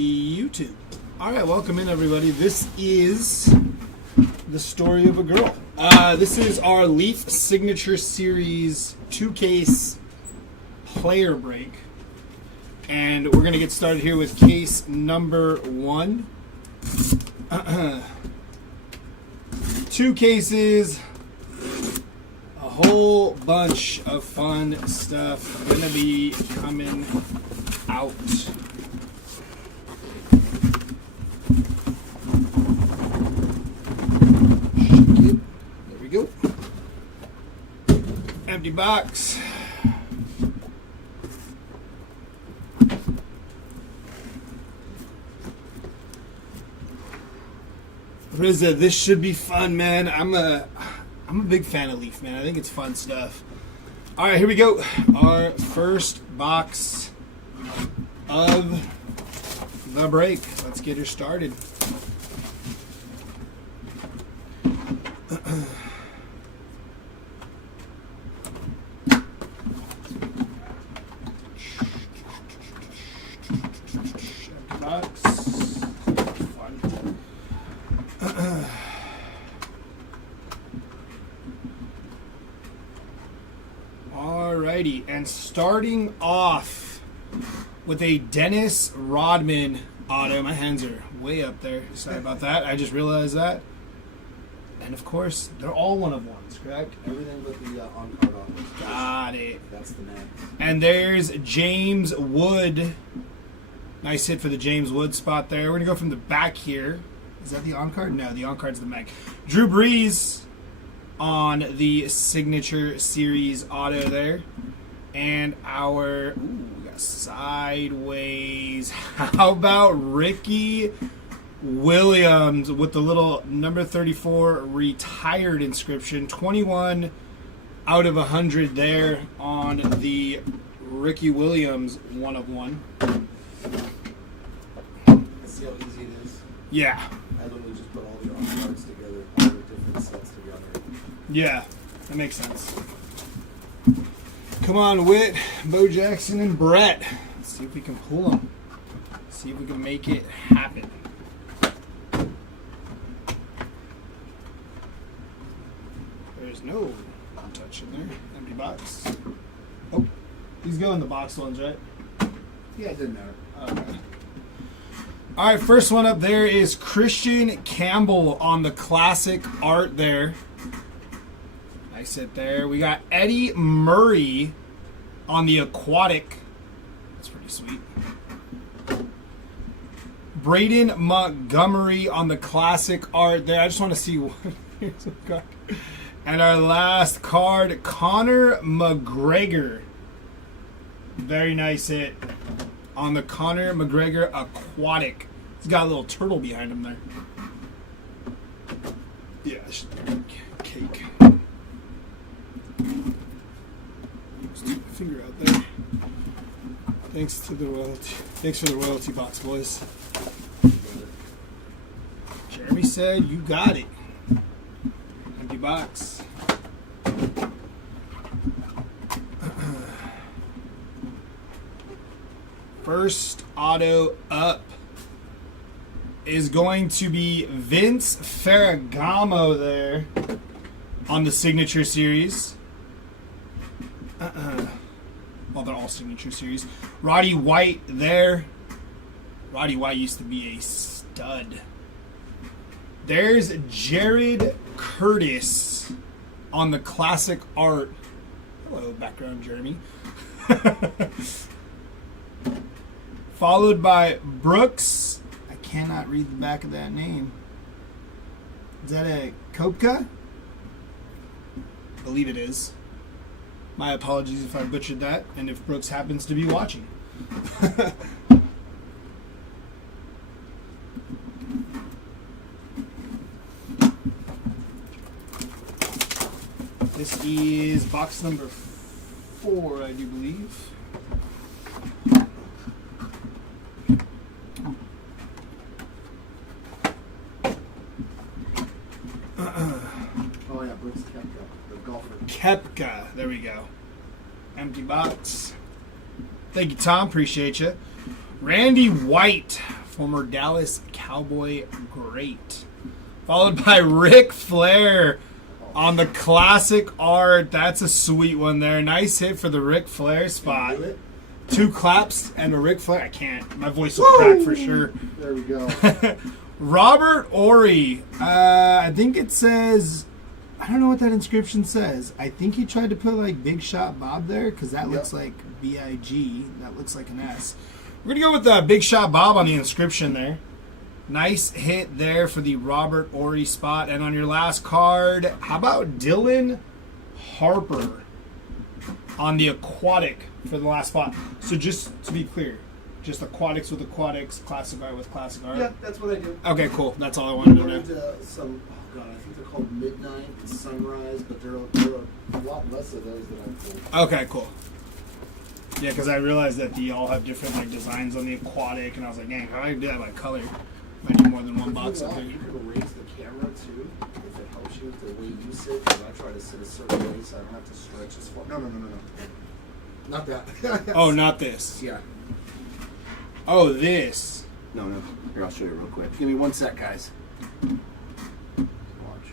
YouTube. All right, welcome in, everybody. This is the story of a girl. This is our Leaf Signature Series 2-case player break. And we're going to get started here with case number 1. 2 cases, a whole bunch of fun stuff going to be coming out. There we go. Empty box. Rizza, this should be fun, man. I'm a big fan of Leaf, man. I think it's fun stuff. All right, here we go. Our first box of the break. Let's get her started. Box. Fun. Alrighty, and starting off with a Dennis Rodman auto. My hands are way up there. Sorry about that. I just realized that. And of course, they're all one-of-ones, correct? Everything but the on-card on. Got it. That's the name. And there's James Wood. Nice hit for the James Wood spot there. We're going to go from the back here. Is that the on-card? No, the on-card's the mag. Drew Brees on the Signature Series auto there. And our we got sideways. How about Ricky Williams with the little number 34 retired inscription? 21 out of 100 there on the Ricky Williams one-of-one. See how easy it is? Yeah. I literally just put all the on-cards together, all the different sets together. Yeah, that makes sense. Come on, Whit, Bo Jackson, and Brett. Let's see if we can pull them. See if we can make it happen. There's no touch in there. Empty box. Oh, these go in the box ones, right? Yeah, it didn't matter. Okay. All right, first one up there is Christian Campbell on the classic art there. Nice hit there. We got Eddie Murray on the aquatic. That's pretty sweet. Braden Montgomery on the classic art there. I just want to see what here's a card. And our last card, Conor McGregor. Very nice hit on the Conor McGregor aquatic. He's got a little turtle behind him there. Yeah, cake. Stick my finger out there. Thanks to the royalty. Thanks for the royalty box, boys. Jeremy said you got it. Empty box. First auto up is going to be Vince Ferragamo there on the Signature Series. Well, they're all Signature Series. Roddy White there. Roddy White used to be a stud. There's Jared Curtis on the classic art. Hello, background Jeremy. Followed by Brooks. I cannot read the back of that name. Is that a Kopka? I believe it is. My apologies if I butchered that, and if Brooks happens to be watching. This is box number 4, I do believe. Oh yeah, Brooks Koepka, the golfer. Koepka, there we go. Empty box. Thank you, Tom. Appreciate you. Randy White former Dallas Cowboy great. Followed by Ric Flair on the classic art. That's a sweet one there. Nice hit for the Ric Flair spot. Do it. 2 claps and a Ric Flair. I can't. My voice will crack for sure. There we go. Robert Ory. I think it says... I don't know what that inscription says. I think he tried to put like Big Shot Bob there because that looks like B-I-G. That looks like an S. We're going to go with Big Shot Bob on the inscription there. Nice hit there for the Robert Ory spot. And on your last card, how about Dylan Harper on the aquatic for the last spot? So just to be clear, just aquatics with aquatics, classic art with classic art? Yeah, that's what I do. Okay, cool. That's all I wanted to We're know. into some, oh god, I think they're called Midnight and Sunrise, but there are a lot less of those than I've pulled. Okay, cool. Yeah, because I realized that they all have different like designs on the aquatic, and I was like, dang, how do I do that by color? Might need more than one box up there. You can raise the camera too, if it helps you with the way you sit, because I try to sit a certain way so I don't have to stretch as far. No. Not that. Oh, not this. Yeah. Oh, this. No. Here, I'll show you real quick. Give me one sec, guys. Watch.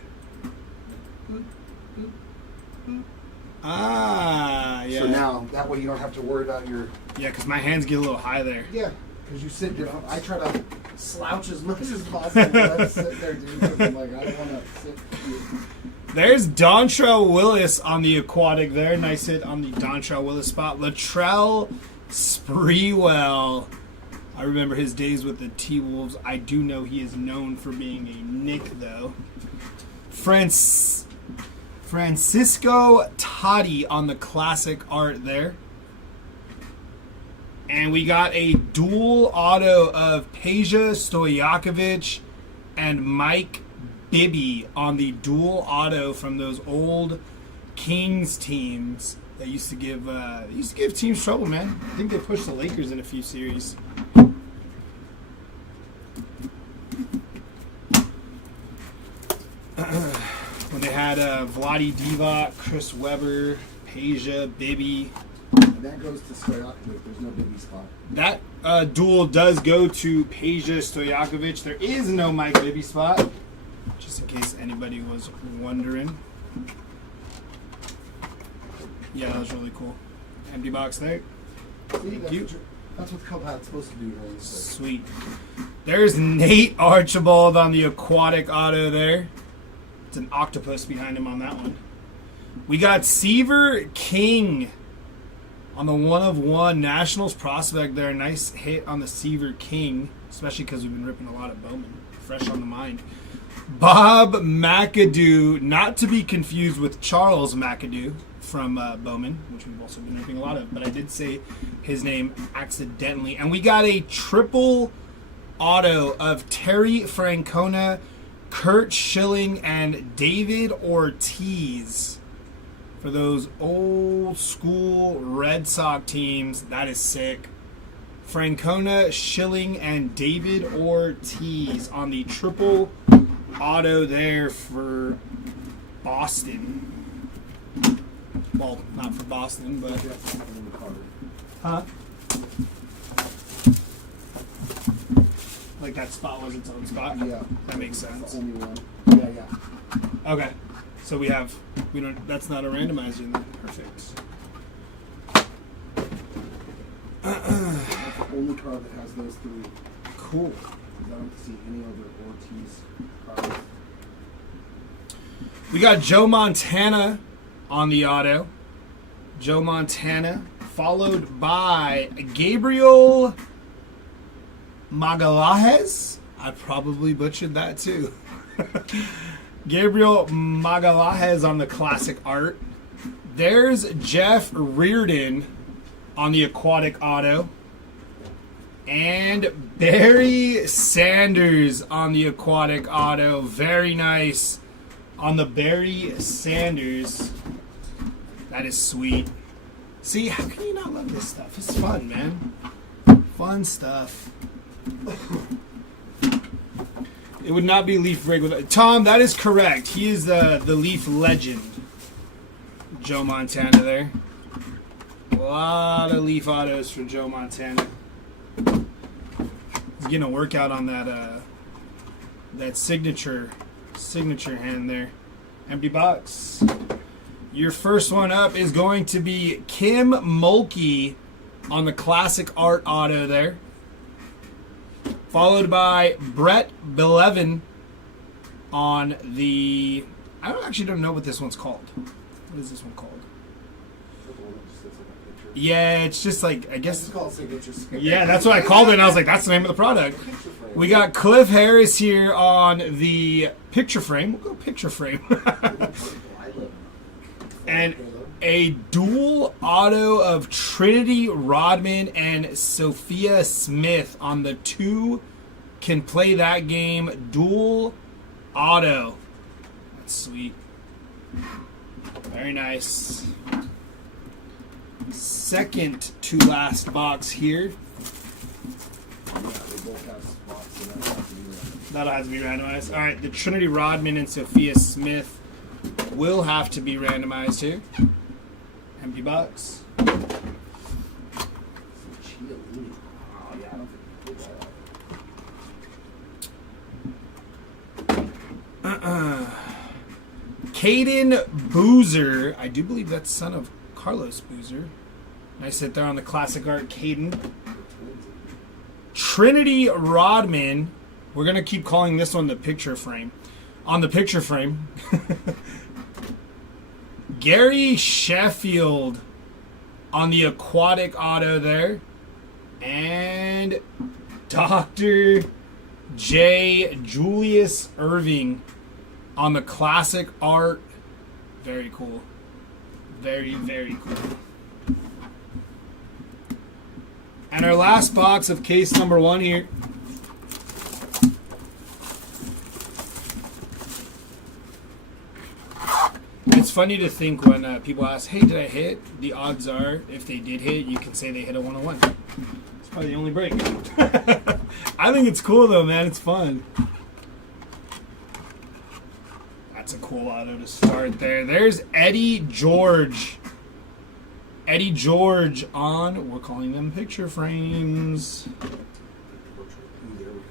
Ah, yeah. So now, that way you don't have to worry about your... Yeah, because my hands get a little high there. Yeah, because you sit different. I try to slouch as much as possible. But I sit there, dude, 'cause I'm like, I don't want to sit here. There's Dontrell Willis on the aquatic there. Nice hit on the Dontrell Willis spot. Latrell Sprewell. I remember his days with the T-Wolves. I do know he is known for being a Nick, though. Francisco Totti on the classic art there. And we got a dual auto of Peja Stojakovic and Mike Bibby on the dual auto from those old Kings teams that used to give teams trouble, man. I think they pushed the Lakers in a few series. When they had Vlade Divac, Chris Webber, Peja, Bibby. And that goes to Stojakovic. There's no baby spot. That duel does go to Peja Stojakovic. There is no Mike Bibby spot, just in case anybody was wondering. Yeah, that was really cool. Empty box there. See, that's what the cup hat's supposed to do. Really. Sweet. There's Nate Archibald on the aquatic auto there. It's an octopus behind him on that one. We got Seaver King on the 1/1 Nationals prospect there. Nice hit on the Seaver King, especially because we've been ripping a lot of Bowman. Fresh on the mind. Bob McAdoo, not to be confused with Charles McAdoo from Bowman, which we've also been ripping a lot of, but I did say his name accidentally. And we got a triple auto of Terry Francona, Kurt Schilling, and David Ortiz for those old school Red Sox teams. That is sick. Francona, Schilling, and David Ortiz on the triple auto there for Boston. Well, not for Boston, but... Huh? Like that spot was its own spot? Yeah. That makes sense. The only one. Yeah. Okay. So that's not a randomizer then. Perfect. That's the only card that has those three. Cool. I don't see any other Ortiz cards. We got Joe Montana on the auto. Joe Montana, followed by Gabriel Magalhaes. I probably butchered that too. Gabriel Magalhaes on the classic art. There's Jeff Reardon on the aquatic auto. And Barry Sanders on the aquatic auto. Very nice on the Barry Sanders. That is sweet. See, how can you not love this stuff? It's fun, man. Fun stuff. It would not be Leaf Rig with Tom. That is correct. He is the Leaf legend. Joe Montana there. A lot of Leaf autos for Joe Montana. He's getting a workout on that that signature hand there. Empty box. Your first one up is going to be Kim Mulkey on the classic art auto there. Followed by Brett Belevin on the... I don't know what this one's called. What is this one called? Yeah, it's just like, I guess... It's called Signature. Yeah, that's what I called it, and I was like, that's the name of the product. We got Cliff Harris here on the picture frame. We'll go picture frame. And a dual auto of Trinity Rodman and Sophia Smith on the two can play that game. Dual auto. That's sweet. Very nice. Second to last box here. That'll have to be randomized. All right, the Trinity Rodman and Sophia Smith will have to be randomized here. Empty box. Caden Boozer. I do believe that's son of Carlos Boozer. Nice hit there on the classic art, Caden. Trinity Rodman. We're going to keep calling this one the picture frame. On the picture frame. Gary Sheffield on the aquatic auto there. And Dr. J. Julius Irving on the classic art. Very cool. Very, very cool. And our last box of case number 1 here. It's funny to think when people ask, hey, did I hit? The odds are, if they did hit, you can say they hit a 101. It's probably the only break. I think it's cool, though, man. It's fun. That's a cool auto to start there. There's Eddie George. Eddie George on, we're calling them picture frames.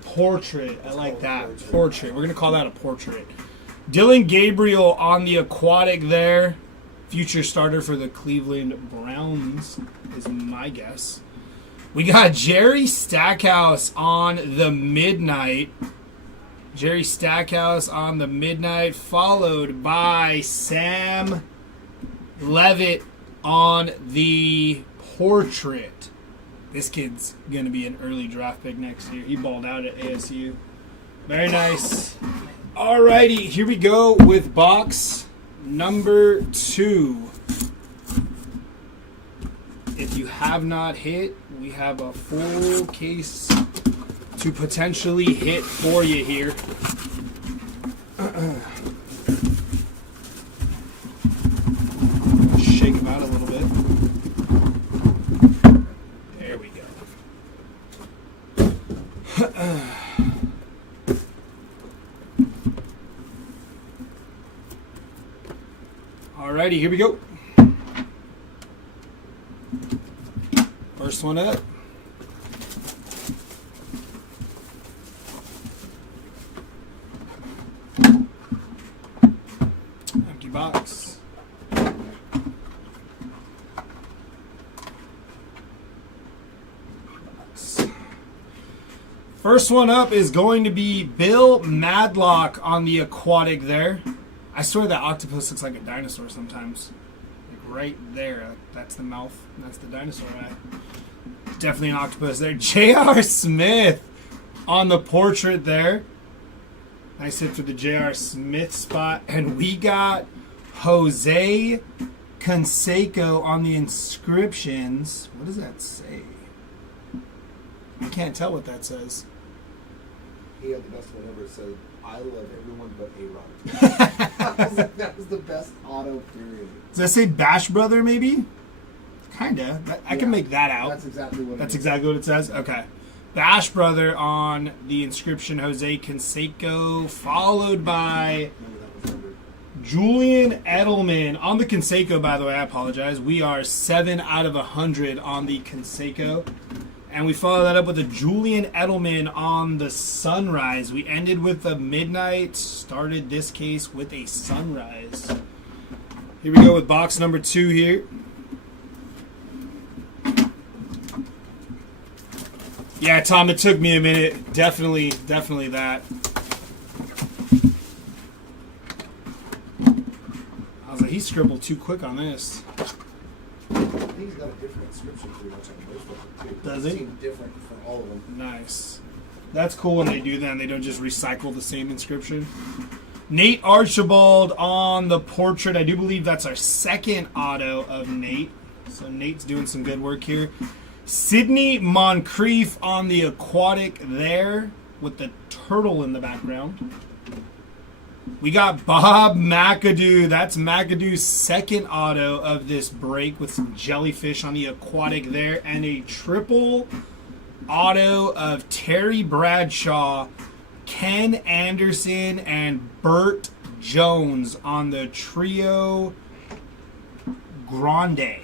Portrait. I like that. Portrait. We're going to call that a portrait. Dylan Gabriel on the aquatic there. Future starter for the Cleveland Browns is my guess. We got Jerry Stackhouse on the midnight. Jerry Stackhouse on the midnight, followed by Sam Levitt on the portrait. This kid's going to be an early draft pick next year. He balled out at ASU. Very nice. Alrighty, here we go with box number 2. If you have not hit, we have a full case to potentially hit for you here. Shake them out a little bit. There we go. Alrighty, here we go. First one up. Empty box. First one up is going to be Bill Madlock on the aquatic there. I swear that octopus looks like a dinosaur sometimes. Like right there. That's the mouth. That's the dinosaur eye. Definitely an octopus there. J.R. Smith on the portrait there. Nice hit for the J.R. Smith spot. And we got Jose Canseco on the inscriptions. What does that say? I can't tell what that says. He had the best one ever. It said, I love everyone but A-Rod. That was the best auto period. Does that say Bash Brother maybe? Kinda. I can make that out. That's exactly what it says? Okay. Bash Brother on the inscription, Jose Canseco, followed by Julian Edelman on the Canseco, by the way. I apologize. We are 7 out of 100 on the Canseco. And we follow that up with a Julian Edelman on the Sunrise. We ended with a Midnight, started this case with a Sunrise. Here we go with box number 2 here. Yeah, Tom, it took me a minute. Definitely that. I was like, he scribbled too quick on this. I think he's got a different inscription pretty much on most of them, too. Does It he? seemed different for all of them. Nice. That's cool when they do that and they don't just recycle the same inscription. Nate Archibald on the portrait. I do believe that's our second auto of Nate. So Nate's doing some good work here. Sidney Moncrief on the aquatic there with the turtle in the background. We got Bob McAdoo. That's McAdoo's second auto of this break with some jellyfish on the aquatic there. And a triple auto of Terry Bradshaw, Ken Anderson, and Burt Jones on the Trio Grande.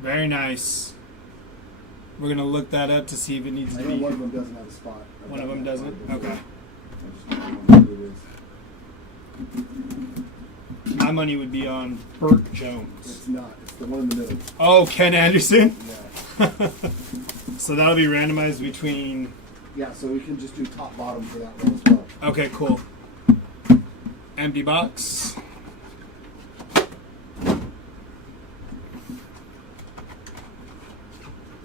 Very nice. We're going to look that up to see if it needs I to know be. one of them doesn't have a spot. One of them doesn't? Okay. I just don't know who it is. My money would be on Burt Jones. It's not. It's the one in the middle. Oh, Ken Anderson? Yeah. So that'll be randomized between... Yeah, so we can just do top bottom for that one as well. Okay, cool. Empty box.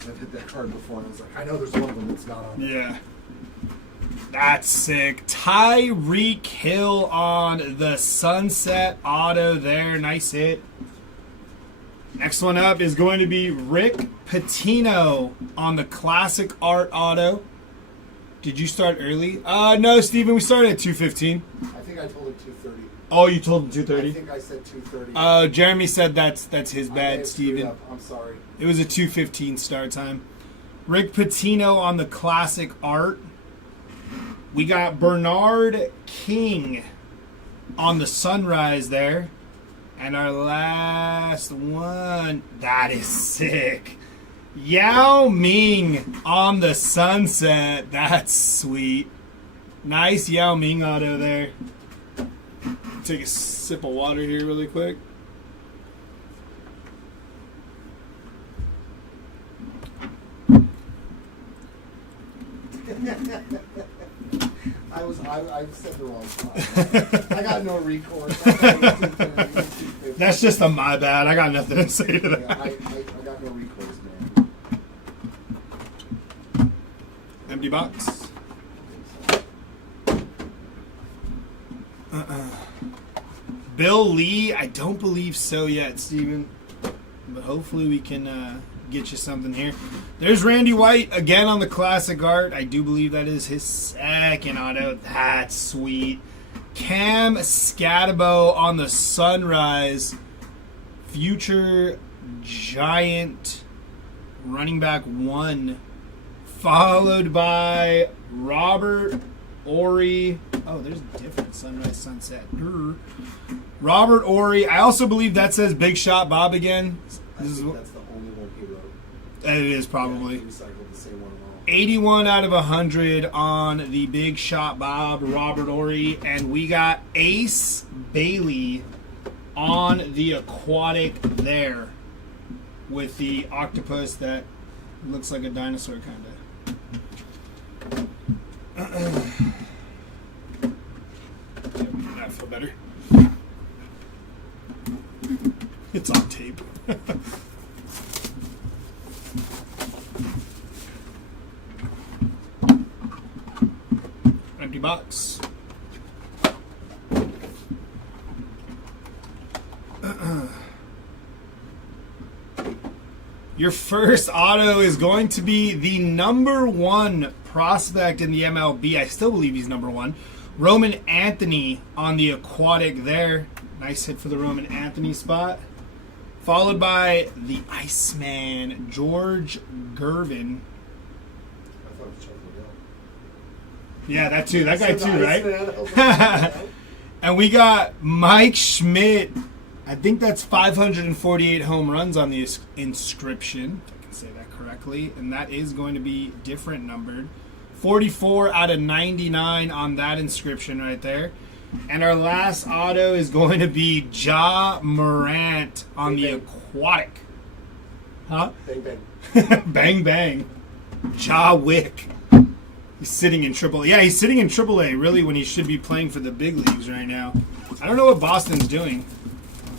I've hit that card before and I was like, I know there's one of them that's not on. Yeah. That's sick. Tyreek Hill on the Sunset auto there. Nice hit. Next one up is going to be Rick Pitino on the Classic Art auto. Did you start early? No, Steven, we started at 2:15. I think I told him 2:30. Oh, you told him I 2:30? think I said 2:30. Jeremy said that's his I may bad, have screwed Steven. up. I'm sorry. It was a 2:15 start time. Rick Pitino on the Classic Art. We got Bernard King on the Sunrise there. And our last one, that is sick. Yao Ming on the Sunset. That's sweet. Nice Yao Ming auto there. Take a sip of water here really quick. I said the wrong spot. I got no recourse. I thought it was 2:30. That's just a my bad. I got nothing to say to that. Yeah, I got no recourse, man. Empty box. Bill Lee, I don't believe so yet, Steven. But hopefully we can get you something here. There's Randy White again on the Classic Art. I do believe that is his second auto. That's sweet. Cam Scatabo on the Sunrise. Future Giant running back 1. Followed by Robert Ory. Oh, there's a different Sunrise Sunset. Robert Ory. I also believe that says Big Shot Bob again. I think that's the only one he wrote. It is probably. Yeah, he recycled the same one all. 81 out of 100 on the Big Shot Bob, Robert Ory. And we got Ace Bailey on the aquatic there with the octopus that looks like a dinosaur kind of. I feel better. It's on tape. Empty box. Your first auto is going to be the number 1 prospect in the MLB. I still believe he's number 1. Roman Anthony on the aquatic there. Nice hit for the Roman Anthony spot. Followed by the Iceman, George Gervin. I thought it was Chuck Liddell. Yeah, that too. That guy So too, the right? Iceman, I was like, And we got Mike Schmidt. I think that's 548 home runs on the inscription. If I can say that correctly, and that is going to be different numbered. 44 out of 99 on that inscription right there. And our last auto is going to be Ja Morant on the aquatic. Huh? Bang, bang. Bang, bang. Ja Wick. He's sitting in AAA. Yeah, he's sitting in AAA, really, when he should be playing for the big leagues right now. I don't know what Boston's doing.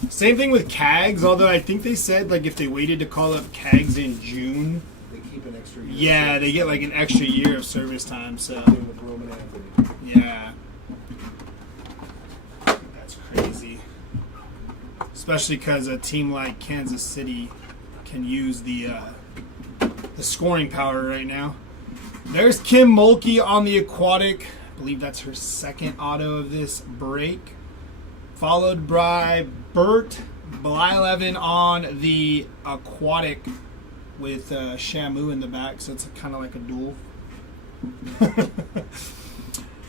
Same thing with Cags, although I think they said, like, if they waited to call up Cags in June, They keep an extra year. yeah, they get, like, an extra year of service time, so, Same with Roman Anthony. yeah. That's crazy. Especially because a team like Kansas City can use the scoring power right now. There's Kim Mulkey on the aquatic. I believe that's her second auto of this break. Followed by Bert Blyleven on the aquatic with Shamu in the back, so it's kind of like a duel.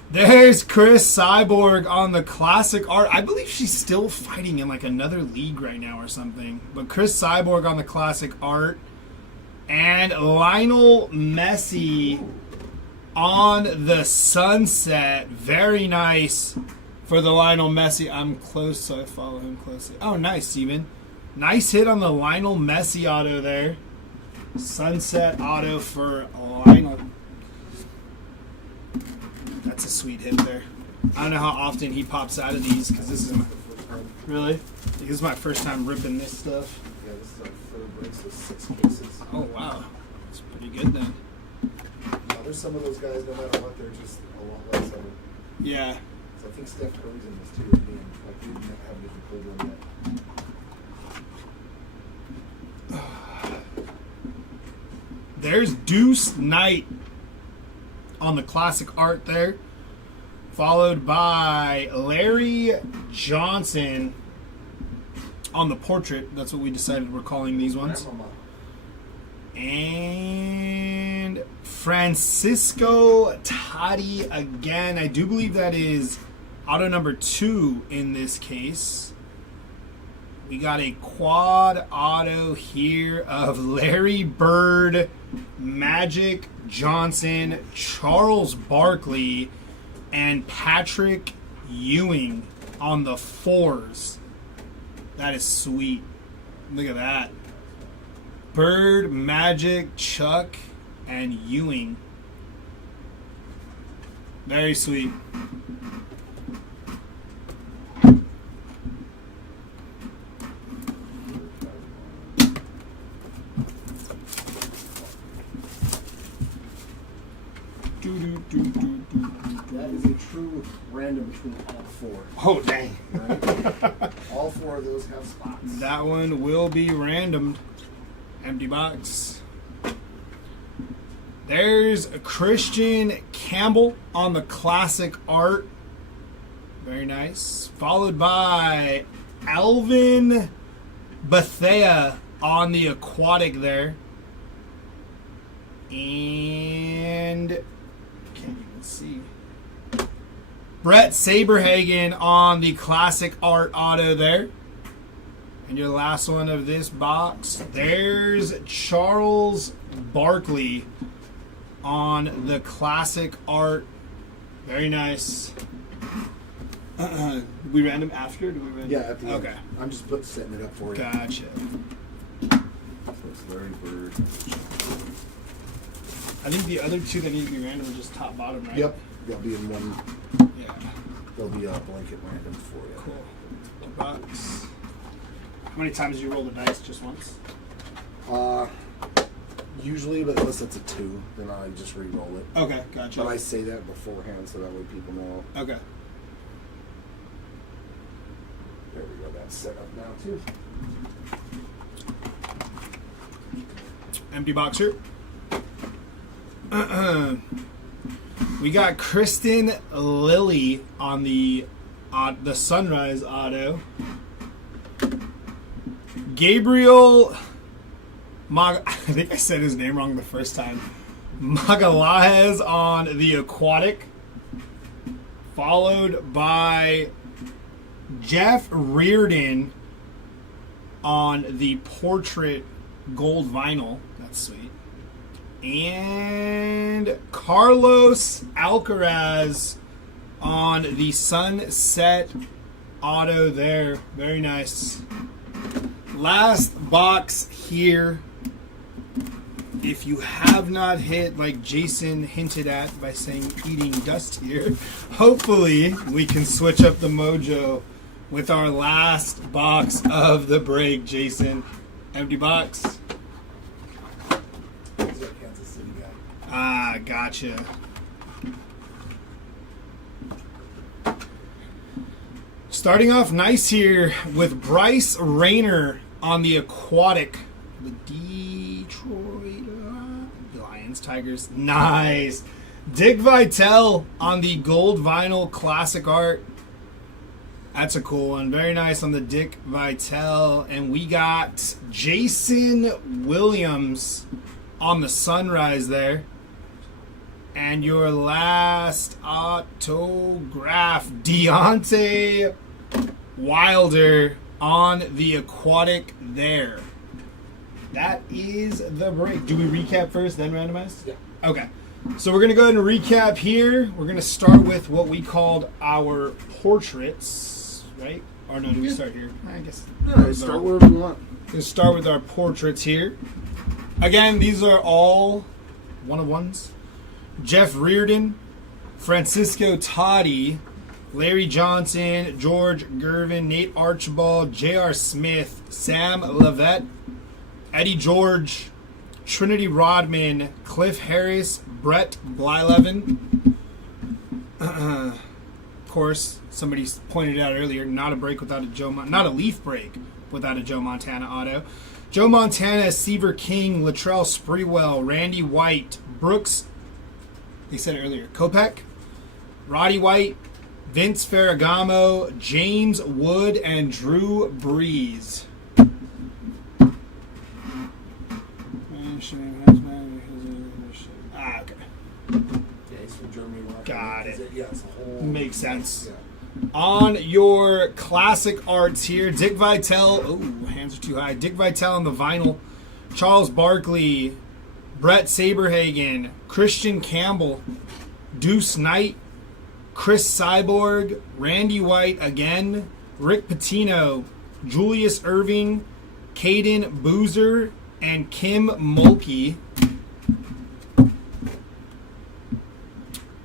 There's Chris Cyborg on the classic art. I believe she's still fighting in like another league right now or something. But Chris Cyborg on the classic art. And Lionel Messi on the sunset. Very nice for the Lionel Messi. I'm close, so I follow him closely. Oh, nice, Steven. Nice hit on the Lionel Messi auto there. Sunset auto for Lionel. That's a sweet hit there. I don't know how often he pops out of these because this is my really. This is my first time ripping this stuff. Yeah, this is our third break, so 6 cases. Oh wow, that's pretty good then. Now, there's some of those guys, no matter what, they're just a lot less of it. Yeah. So I think Steph Curry's in this too, again. Like, we haven't even pulled one yet. There's Deuce Knight on the classic art there, followed by Larry Johnson on the portrait. That's what we decided we're calling these ones. And Francisco Totti again. I do believe that is auto number 2 in this case. We got a quad auto here of Larry Bird, Magic Johnson, Charles Barkley, and Patrick Ewing on the 4s. That is sweet. Look at that. Bird, Magic, Chuck, and Ewing. Very sweet. That is a true random between all 4. Oh, dang. Right? All 4 of those have spots. That one will be randomed. Empty box. There's Christian Campbell on the classic art. Very nice. Followed by Alvin Bethea on the aquatic there. And can't even see. Brett Saberhagen on the classic art auto there. And your last one of this box, there's Charles Barkley on the classic art. Very nice. We ran them after? Or do we ran Yeah, at the end. Okay. I'm just setting it up for you. Gotcha. So it's Larry Bird. I think the other 2 that need to be random are just top bottom, right? Yep. They'll be in one. Yeah. They'll be a blanket random for you. Cool. Box. How many times do you roll the dice? Just once? Usually, but unless it's a 2, then I just re-roll it. Okay, gotcha. But I say that beforehand so that way people know. Okay. There we go. That's set up now too. Empty box here. We got Kristen Lilly on the Sunrise auto. Gabriel I think I said his name wrong the first time. Magalhaes on the aquatic. Followed by Jeff Reardon on the portrait gold vinyl. That's sweet. And Carlos Alcaraz on the Sunset auto there. Very nice. Last box here. If you have not hit, like Jason hinted at by saying eating dust here, hopefully we can switch up the mojo with our last box of the break, Jason. Empty box. He's a Kansas City guy. Ah, gotcha. Starting off nice here with Bryce Rayner on the Aquatic. The Detroit Lions, Tigers. Nice. Dick Vitale on the gold vinyl classic art. That's a cool one. Very nice on the Dick Vitale. And we got Jason Williams on the Sunrise there. And your last autograph, Deontay Wilder on the Aquatic there. That is the break. Do we recap first, then randomize? Yeah. Okay. So we're going to go ahead and recap here. We're going to start with what we called our portraits, right? Or no, do we start here? I guess. No, start wherever you want. We're going to start with our portraits here. Again, these are all one-of-ones. Jeff Reardon, Francisco Totti, Larry Johnson, George Gervin, Nate Archibald, J.R. Smith, Sam Levette, Eddie George, Trinity Rodman, Cliff Harris, Brett Blyleven. Of course, somebody pointed out earlier, not a break without a not a Leaf break without a Joe Montana auto. Joe Montana, Seaver King, Latrell Sprewell, Randy White, Brooks. They said it earlier. Kopech, Roddy White, Vince Ferragamo, James Wood, and Drew Brees. Okay. Yeah, he's from Germany. Got it. Yeah, it's a whole. Makes sense. Yeah. On your classic arts here, Dick Vitale. Oh, hands are too high. Dick Vitale on the vinyl. Charles Barkley, Brett Saberhagen, Christian Campbell, Deuce Knight, Chris Cyborg, Randy White again, Rick Pitino, Julius Irving, Caden Boozer, and Kim Mulkey.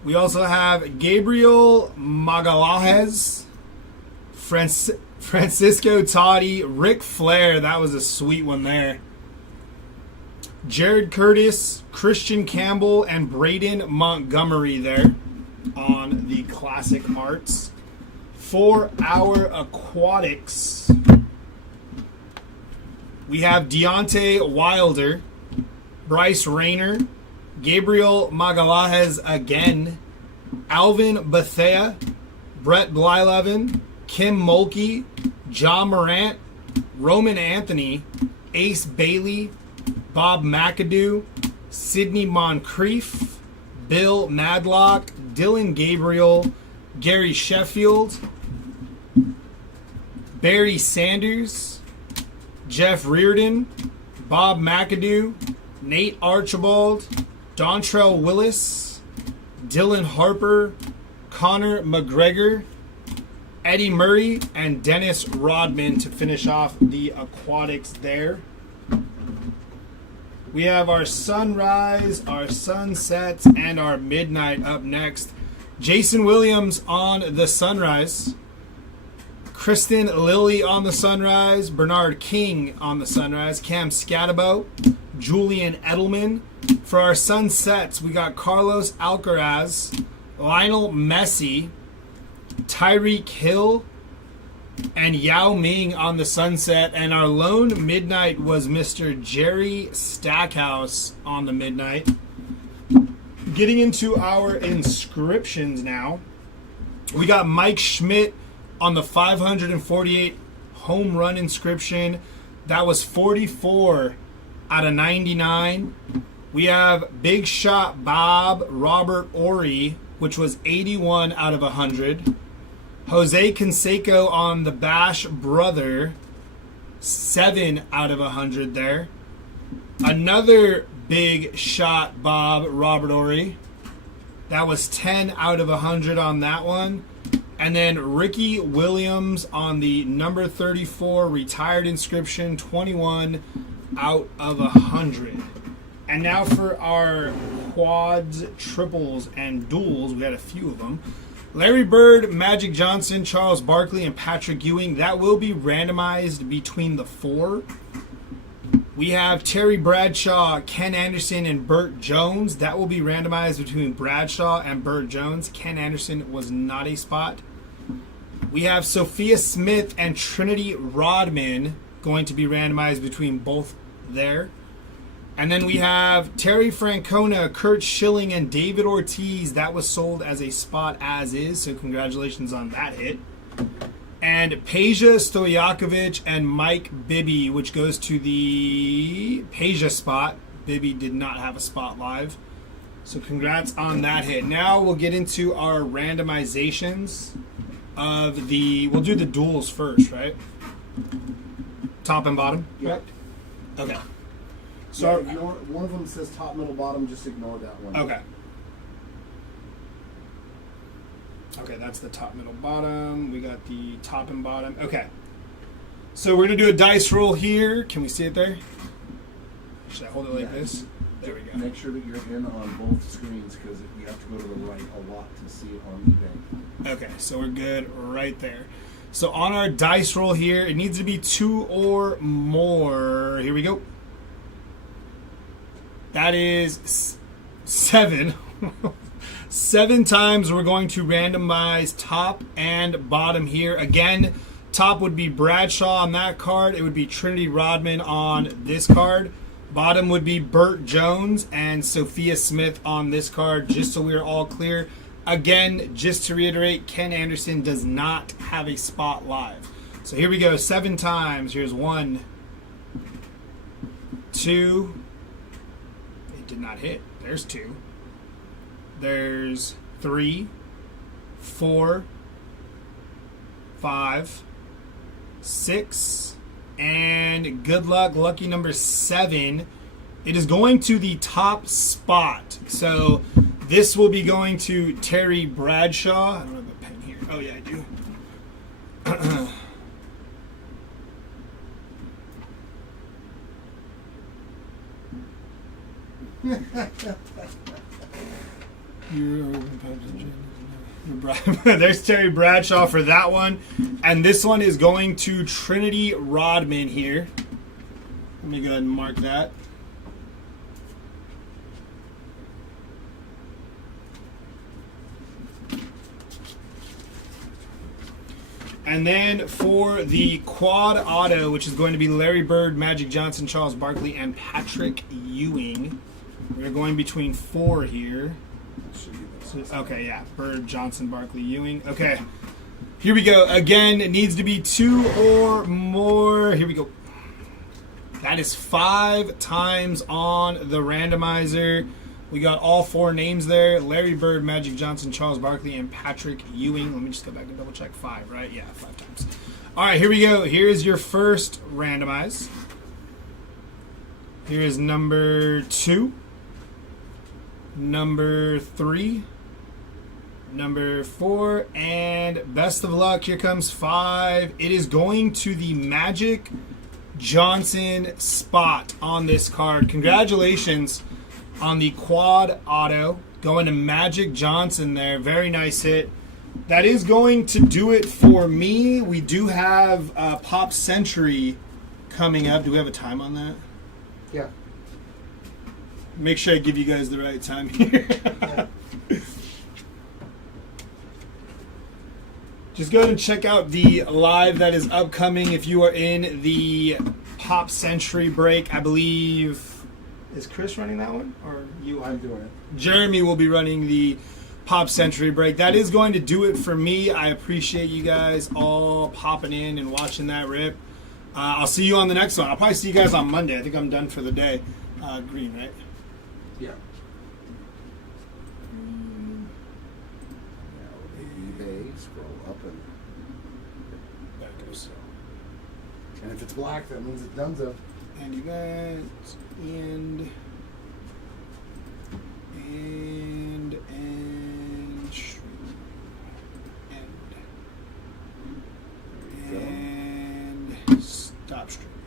We also have Gabriel Magalhaes, Francisco Totti, Ric Flair. That was a sweet one there. Jared Curtis, Christian Campbell, and Braden Montgomery there on the classic arts. For our aquatics, we have Deontay Wilder, Bryce Rayner, Gabriel Magalhaes again, Alvin Bethea, Brett Blyleven, Kim Mulkey, John Morant, Roman Anthony, Ace Bailey, Bob McAdoo, Sidney Moncrief, Bill Madlock, Dylan Gabriel, Gary Sheffield, Barry Sanders, Jeff Reardon, Bob McAdoo, Nate Archibald, Dontrell Willis, Dylan Harper, Connor McGregor, Eddie Murray, and Dennis Rodman to finish off the aquatics there. We have our sunrise, our sunsets, and our midnight up next. Jason Williams on the sunrise. Kristen Lilly on the sunrise. Bernard King on the sunrise. Cam Scatabo. Julian Edelman. For our sunsets, we got Carlos Alcaraz, Lionel Messi, Tyreek Hill, and Yao Ming on the sunset. And our lone midnight was Mr. Jerry Stackhouse on the midnight. Getting into our inscriptions now. We got Mike Schmidt on the 548 home run inscription. That was 44 out of 99. We have Big Shot Bob Robert Ory, which was 81 out of 100. Jose Canseco on the Bash Brother, 7 out of 100 there. Another Big Shot Bob Robert Ory. That was 10 out of 100 on that one. And then Ricky Williams on the number 34 retired inscription, 21 out of 100. And now for our quads, triples, and duels. We got a few of them. Larry Bird, Magic Johnson, Charles Barkley, and Patrick Ewing. That will be randomized between the 4. We have Terry Bradshaw, Ken Anderson, and Burt Jones. That will be randomized between Bradshaw and Burt Jones. Ken Anderson was not a spot. We have Sophia Smith and Trinity Rodman going to be randomized between both there. And then we have Terry Francona, Kurt Schilling, and David Ortiz. That was sold as a spot as is, so congratulations on that hit. And Peja Stojakovic and Mike Bibby, which goes to the Peja spot. Bibby did not have a spot live. So congrats on that hit. Now we'll get into our randomizations of the... We'll do the duels first, right? Top and bottom? Yep. Okay. So So, ignore, one of them says top, middle, bottom. Just ignore that one. okay. Okay, that's the top, middle, bottom. We got the top and bottom. Okay. So we're going to do a dice roll here. Can we see it there? Should I hold it like this? There we go. Make sure that you're in on both screens because you have to go to the right a lot to see it on eBay. Okay, so we're good right there. So on our dice roll here, it needs to be 2 or more. Here we go. That is 7. 7 times we're going to randomize top and bottom here. Again, top would be Bradshaw on that card. It would be Trinity Rodman on this card. Bottom would be Burt Jones and Sophia Smith on this card, just so we're all clear. Again, just to reiterate, Ken Anderson does not have a spot live. So here we go, 7 times. Here's 1, 2. It did not hit. There's 2. There's 3, 4, 5, 6, and good luck, lucky number 7. It is going to the top spot. So this will be going to Terry Bradshaw. I don't have a pen here. Oh yeah, I do. There's Terry Bradshaw for that one. And this one is going to Trinity Rodman here. Let me go ahead and mark that. And then for the quad auto, which is going to be Larry Bird, Magic Johnson, Charles Barkley, and Patrick Ewing. We're going between 4 here. So, okay, yeah. Bird, Johnson, Barkley, Ewing. Okay. Here we go. Again, it needs to be 2 or more. Here we go. That is 5 times on the randomizer. We got all 4 names there. Larry Bird, Magic Johnson, Charles Barkley, and Patrick Ewing. Let me just go back and double check. 5, right? Yeah, 5 times. All right, here we go. Here's your first randomize. Here is number 2. Number 3. Number 4. And best of luck. Here comes 5. It is going to the Magic Johnson spot on this card. Congratulations on the quad auto. Going to Magic Johnson there. Very nice hit. That is going to do it for me. We do have Pop Century coming up. Do we have a time on that? Yeah. Make sure I give you guys the right time here. Yeah. Just go ahead and check out the live that is upcoming if you are in the Pop Century break. I believe, is Chris running that one? Or you? I'm doing it. Jeremy will be running the Pop Century break. That is going to do it for me. I appreciate you guys all popping in and watching that rip. I'll see you on the next one. I'll probably see you guys on Monday. I think I'm done for the day. Green, right? Yeah. Now eBay, scroll up and That goes so. if it's black, that means it's donezo. And you guys, and